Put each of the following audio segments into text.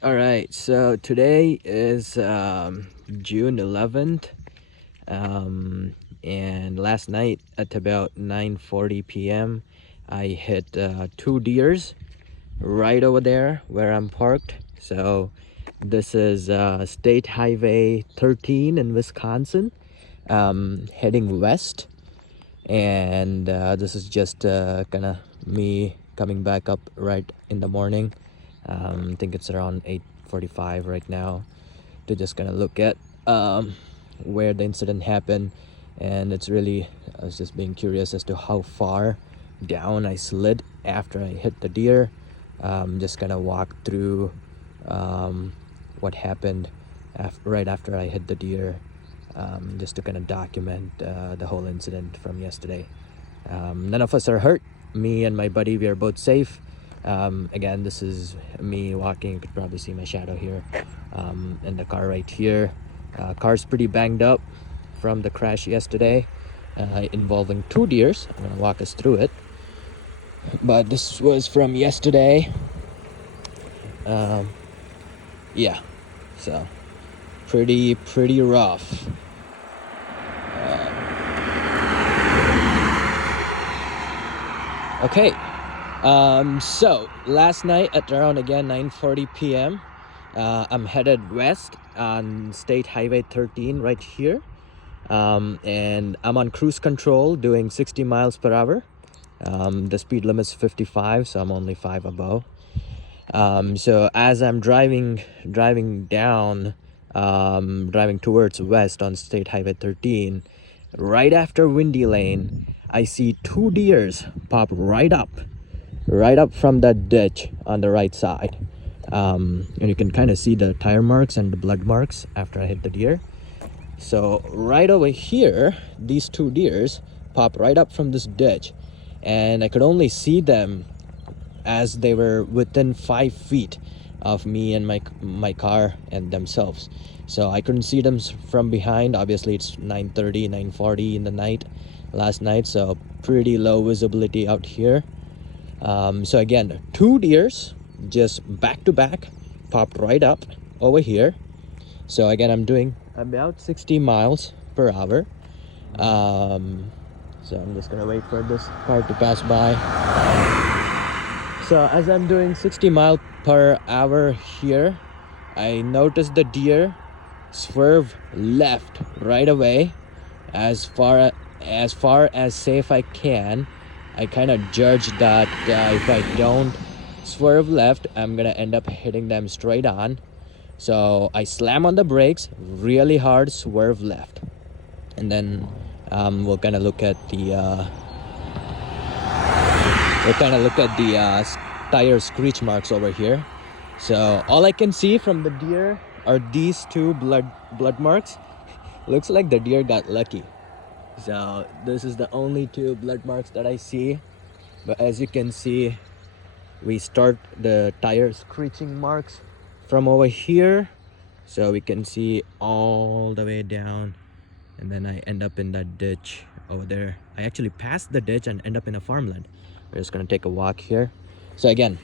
All right, so today is June 11th, and last night at about 9:40 p.m. I hit two deers right over there where I'm parked. So this is State Highway 13 in Wisconsin, heading west, and this is just kind of me coming back up right in the morning. I think it's around 8:45 right now, to just kind of look at where the incident happened. And it's really, I was just being curious as to how far down I slid after I hit the deer. Just kind of walk through what happened right after I hit the deer, just to kind of document the whole incident from yesterday. None of us are hurt. Me and my buddy, we are both safe. Again, this is me walking. You could probably see my shadow here, in the car right here. Car's pretty banged up from the crash yesterday, involving two deers. I'm gonna walk us through it, but this was from yesterday. Yeah, so pretty rough. Okay, so last night at around again 9:40 p.m. I'm headed west on State Highway 13 right here, and I'm on cruise control doing 60 miles per hour. The speed limit's 55, so I'm only 5 above. So as I'm driving down, driving towards west on State Highway 13, right after Windy Lane, I see two deers pop right up from that ditch on the right side. And you can kind of see the tire marks and the blood marks after I hit the deer. So right over here, these two deers pop right up from this ditch, and I could only see them as they were within 5 feet of me and my car and themselves. So I couldn't see them from behind. Obviously it's 9:30, 9:40 in the night last night, so pretty low visibility out here. So again, two deers just back to back popped right up over here. So again, I'm doing about 60 miles per hour. So I'm just gonna wait for this car to pass by. So as I'm doing 60 mile per hour here, I noticed the deer swerve left right away. As far as safe I can, I kind of judged that if I don't swerve left, I'm gonna end up hitting them straight on. So I slam on the brakes really hard, swerve left, and then we'll kind of look at the tire screech marks over here. So all I can see from the deer are these two blood marks. Looks like the deer got lucky. So this is the only two blood marks that I see. But as you can see, we start the tire screeching marks from over here, so we can see all the way down, and then I end up in that ditch over there. I actually passed the ditch and end up in a farmland. We're just gonna take a walk here. So again,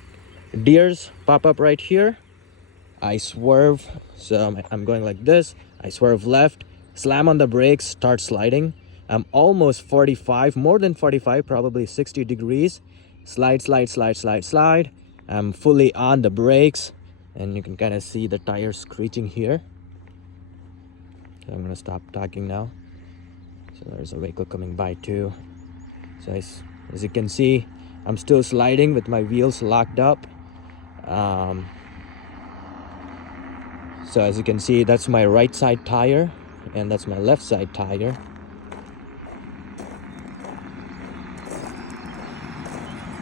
deers pop up right here. I swerve, so I'm going like this. I swerve left, slam on the brakes, start sliding. I'm almost 45, more than 45, probably 60 degrees. Slide. I'm fully on the brakes, and you can kind of see the tires screeching here. So I'm gonna stop talking now. So there's a vehicle coming by too. So as you can see, I'm still sliding with my wheels locked up. So as you can see, that's my right side tire, and that's my left side tire.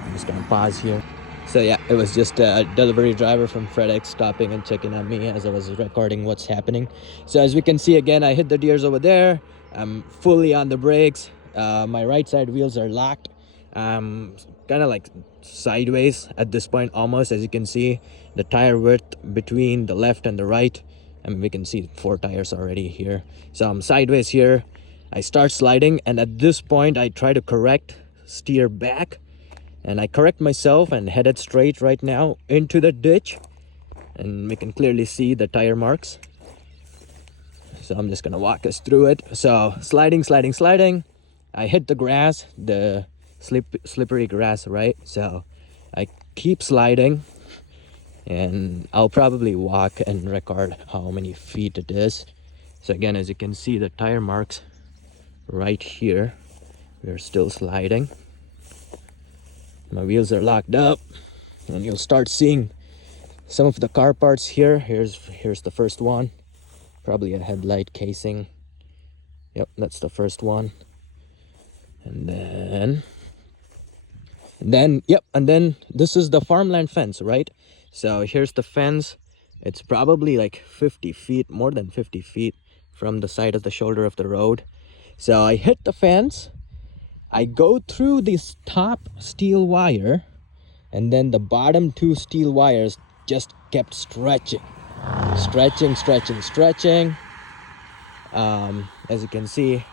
I'm just gonna pause here. So yeah, it was just a delivery driver from FedEx stopping and checking on me as I was recording what's happening. So as we can see, again, I hit the deers over there. I'm fully on the brakes. My right side wheels are locked. Kind of like sideways at this point almost. As you can see, the tire width between the left and the right, and we can see 4 tires already here. So I'm sideways here. I start sliding, and at this point I try to steer back, and I correct myself and headed straight right now into the ditch. and we can clearly see the tire marks. So I'm just gonna walk us through it. So sliding, sliding, sliding. I hit the grass, the slippery grass, right? So I keep sliding, and I'll probably walk and record how many feet it is. So again, as you can see, the tire marks right here. We're still sliding. My wheels are locked up, and you'll start seeing some of the car parts here. Here's the first one, probably a headlight casing. Yep, that's the first one. And then this is the farmland fence, right? So here's the fence. It's probably like 50 feet, more than 50 feet from the side of the shoulder of the road. So I hit the fence, I go through this top steel wire, and then the bottom two steel wires just kept stretching. As you can see,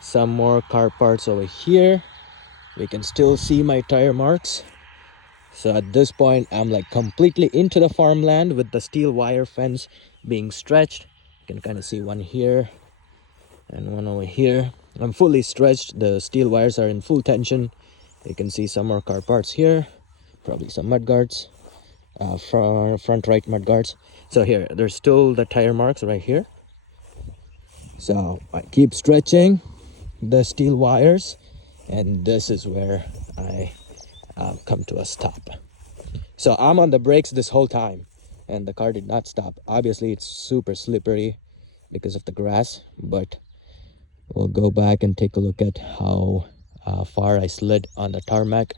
some more car parts over here. We can still see my tire marks. So at this point, I'm like completely into the farmland with the steel wire fence being stretched. You can kind of see one here and one over here. I'm fully stretched. The steel wires are in full tension. You can see some more car parts here, probably some mud guards, front right mud guards. So here, there's still the tire marks right here. So I keep stretching the steel wires, and this is where I come to a stop. So I'm on the brakes this whole time, and the car did not stop. Obviously, it's super slippery because of the grass, but we'll go back and take a look at how far I slid on the tarmac,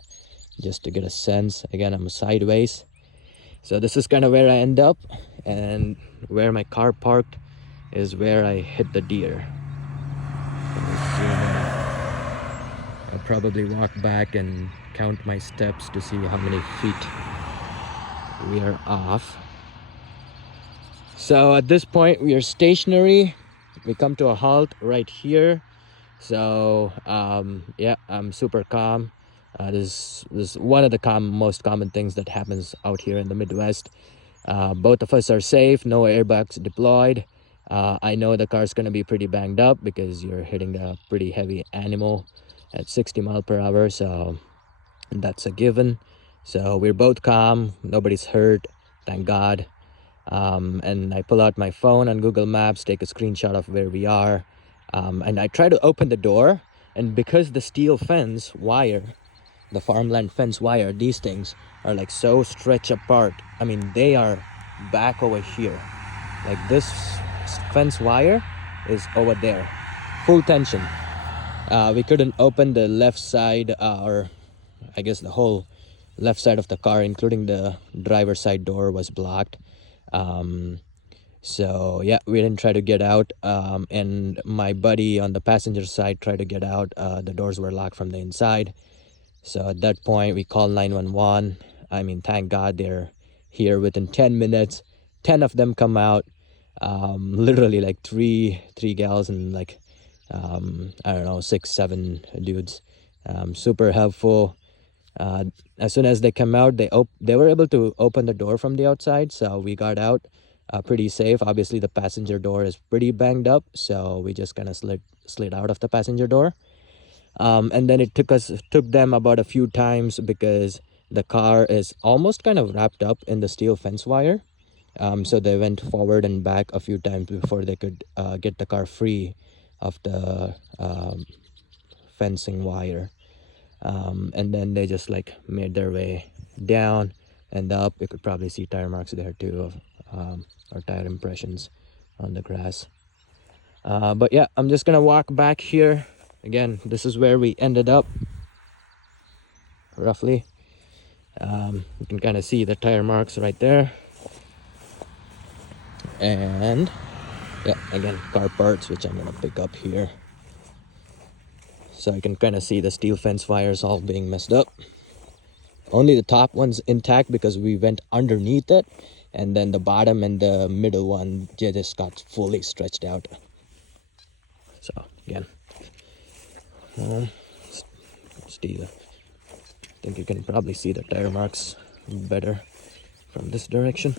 just to get a sense. Again, I'm sideways. So this is kind of where I end up, and where my car parked is where I hit the deer. I'll probably walk back and count my steps to see how many feet we are off. So at this point, we are stationary. We come to a halt right here. So yeah, I'm super calm. This is one of the most common things that happens out here in the Midwest. Both of us are safe, no airbags deployed. I know the car's gonna be pretty banged up because you're hitting a pretty heavy animal at 60 miles per hour, so that's a given. So we're both calm, nobody's hurt, thank God. And I pull out my phone on Google Maps, take a screenshot of where we are, and I try to open the door. And because the steel fence wire, the farmland fence wire, these things are like so stretched apart. I mean, they are back over here. Like this fence wire is over there, full tension. We couldn't open the left side, or I guess the whole left side of the car, including the driver's side door, was blocked. So yeah, we didn't try to get out, and my buddy on the passenger side tried to get out. The doors were locked from the inside. So at that point, we called 911. I mean, thank God they're here within 10 minutes. 10 of them come out, literally like three gals and like I don't know, 6-7 dudes. Super helpful. As soon as they come out, they were able to open the door from the outside, so we got out pretty safe. Obviously the passenger door is pretty banged up, so we just kind of slid out of the passenger door. And then it took them about a few times because the car is almost kind of wrapped up in the steel fence wire. So they went forward and back a few times before they could get the car free of the fencing wire. And then they just like made their way down and up. You could probably see tire marks there too, of or tire impressions on the grass. But yeah, I'm just gonna walk back here. Again, this is where we ended up, roughly. You can kind of see the tire marks right there. And yeah, again, car parts, which I'm gonna pick up here. So I can kind of see the steel fence wires all being messed up. Only the top one's intact because we went underneath it, and then the bottom and the middle one just got fully stretched out. So again, steel. I think you can probably see the tire marks better from this direction.